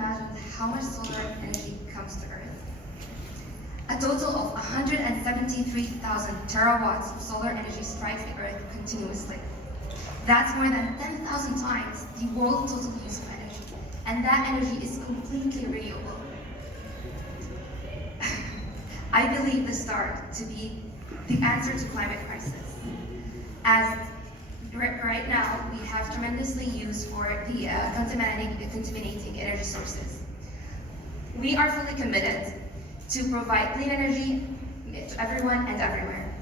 imagined how much solar energy comes to Earth. A total of 173,000 terawatts of solar energy strikes the Earth continuously. That's more than 10,000 times the world's total use of energy. And that energy is completely renewable. I believe the star to be the answer to climate crisis. As right now, we have tremendously used for the contaminating energy sources. We are fully committed to provide clean energy to everyone and everywhere.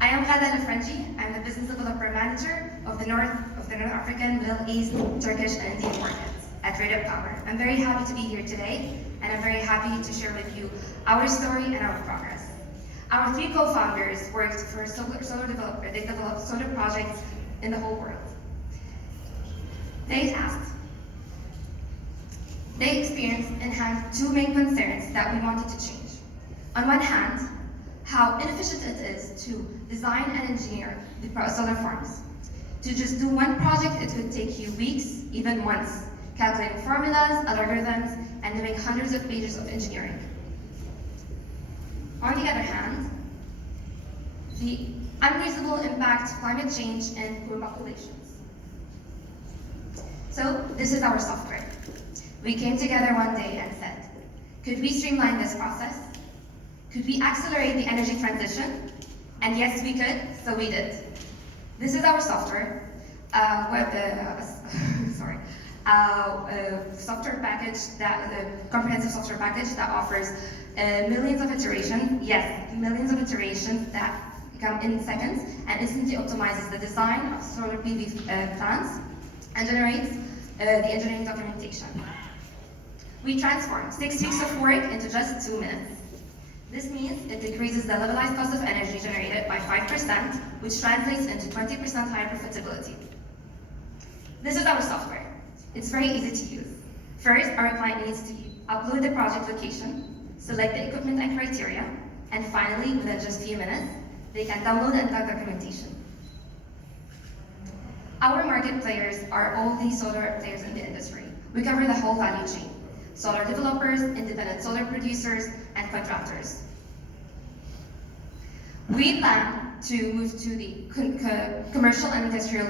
I am Ghada Al-Franji. I'm the Business Developer Manager of the North African, Middle East, Turkish, and Indian markets at Rate Power. I'm very happy to be here today, and I'm very happy to share with you our story and our progress. Our three co-founders worked for a solar developer. They developed solar projects in the whole world. They experienced and had two main concerns that we wanted to change. On one hand, how inefficient it is to design and engineer the solar farms. To just do one project, it would take you weeks, even months, calculating formulas, algorithms, and doing hundreds of pages of engineering. On the other hand, the unreasonable impact of climate change and poor populations. So this is our software. We came together one day and said, could we streamline this process? Could we accelerate the energy transition? And yes, we could, so we did. This is our software, software package, comprehensive software package that offers millions of iterations, millions of iterations that come in seconds and instantly optimizes the design of solar PV plants and generates the engineering documentation. We transform 6 weeks of work into just 2 minutes. This means it decreases the levelized cost of energy generated by 5%, which translates into 20% higher profitability. This is our software. It's very easy to use. First, our client needs to upload the project location, select the equipment and criteria, and finally, within just a few minutes, they can download and start documentation. Our market players are all the solar players in the industry. We cover the whole value chain: solar developers, independent solar producers, and contractors. We plan to move to the commercial and industrial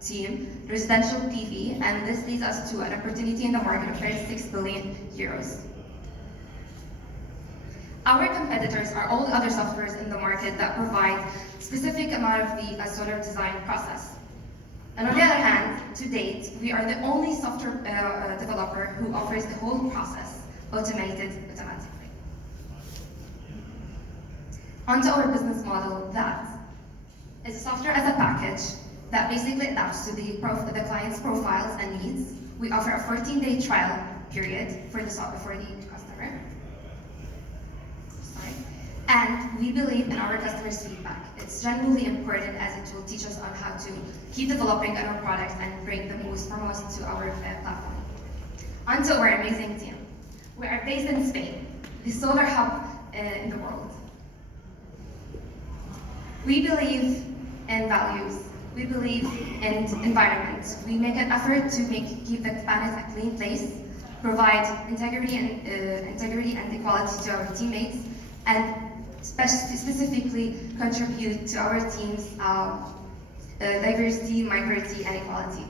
team, residential PV, and this leads us to an opportunity in the market of 36 billion euros. Our competitors are all the other softwares in the market that provide specific amount of the solar design process. And on the other hand, to date, we are the only software developer who offers the whole process automatically. Onto our business model, that is software as a package that basically adapts to the client's profiles and needs. We offer a 14-day trial period for the customer. And we believe in our customers' feedback. It's genuinely important as it will teach us on how to keep developing our products and bring the most foremost to our platform. Onto our amazing team. We are based in Spain, the solar hub in the world. We believe in values. We believe in environment. We make an effort to keep the planet a clean place, provide integrity and equality to our teammates, and specifically contribute to our team's diversity, minority, and equality.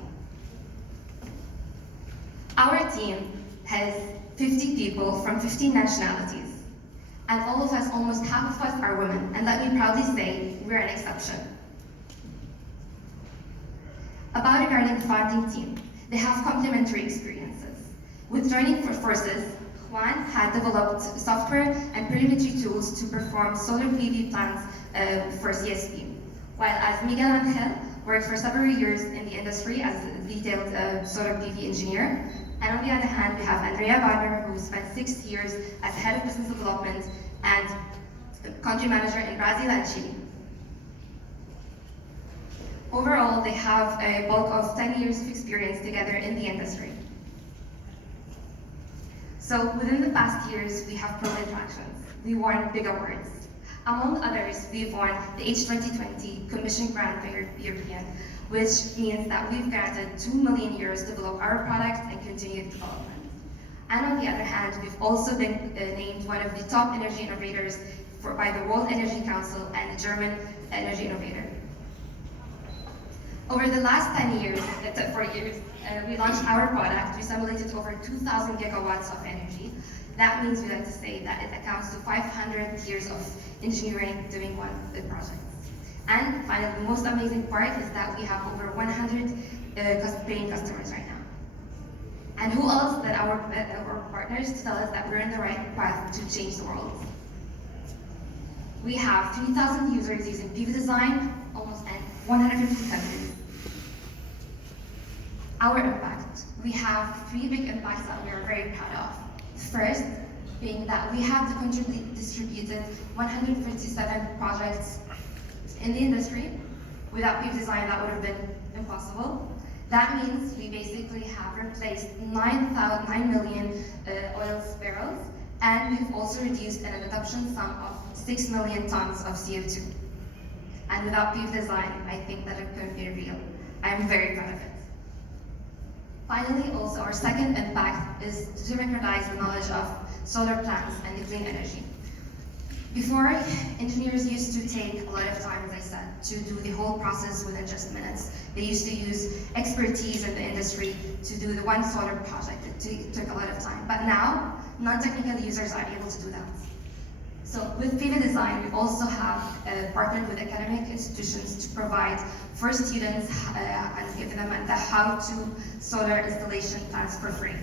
Our team has 50 people from 15 nationalities, and all of us, almost half of us, are women, and let me proudly say we're an exception. Regarding the founding team, they have complementary experiences. With joining forces, Juan had developed software and perimetry tools to perform solar PV plants for CSP, while as Miguel Angel worked for several years in the industry as a detailed solar PV engineer. And on the other hand, we have Andrea Wagner, who spent 6 years as head of business development and country manager in Brazil and Chile. Overall, they have a bulk of 10 years of experience together in the industry. So within the past years, we have proven interactions. We won big awards. Among others, we've won the H2020 Commission Grant by European, which means that we've granted 2 million euros to develop our product and continue development. And on the other hand, we've also been named one of the top energy innovators by the World Energy Council and the German Energy Innovator. Over the last 4 years, we launched our product. We simulated over 2,000 gigawatts of energy. That means we like to say that it accounts to 500 years of engineering doing one project. And finally, the most amazing part is that we have over 100 paying customers right now. And who else than our partners to tell us that we're in the right path to change the world. We have 3,000 users using PV Design, almost 150 countries. Our impact. We have 3 big impacts that we are very proud of. First, being that we have distributed 157 projects in the industry. Without PV Design, that would have been impossible. That means we basically have replaced 9 million oil barrels, and we've also reduced an adoption sum of 6 million tons of CO2. And without PV Design, I think that it couldn't be real. I'm very proud of it. Finally, also our second impact is to democratize the knowledge of solar plants and the clean energy. Before, engineers used to take a lot of time, as I said, to do the whole process within just minutes. They used to use expertise in the industry to do the one solar project. It took a lot of time. But now, non-technical users are able to do that. So with PV Design, we also have partnered with academic institutions to provide for students and give them the how-to solar installation plans for free.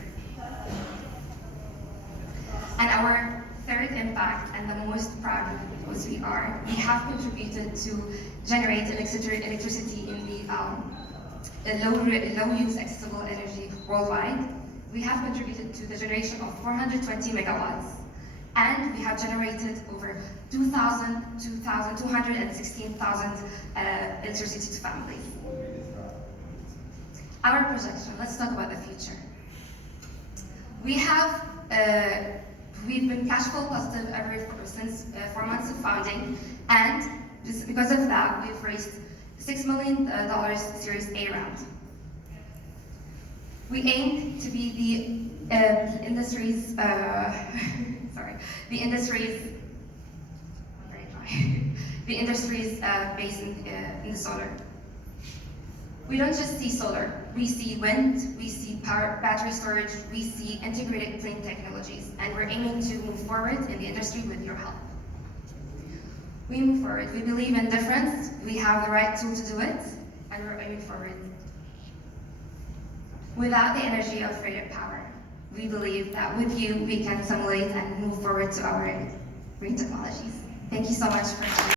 And our third impact, and the most proud as we are, we have contributed to generate electricity in the low-use accessible energy worldwide. We have contributed to the generation of 420 megawatts. And we have generated over 216,000 electricity to families. Our projection, let's talk about the future. We've been cash flow positive since 4 months of founding, and because of that, we've raised $6 million Series A round. We aim to be the industry's base in the solar. We don't just see solar. We see wind, we see battery storage, we see integrated clean technologies, and we're aiming to move forward in the industry with your help. We move forward. We believe in difference. We have the right tool to do it, and we're aiming forward. Without the energy of creative power, we believe that with you, we can simulate and move forward to our green technologies. Thank you so much for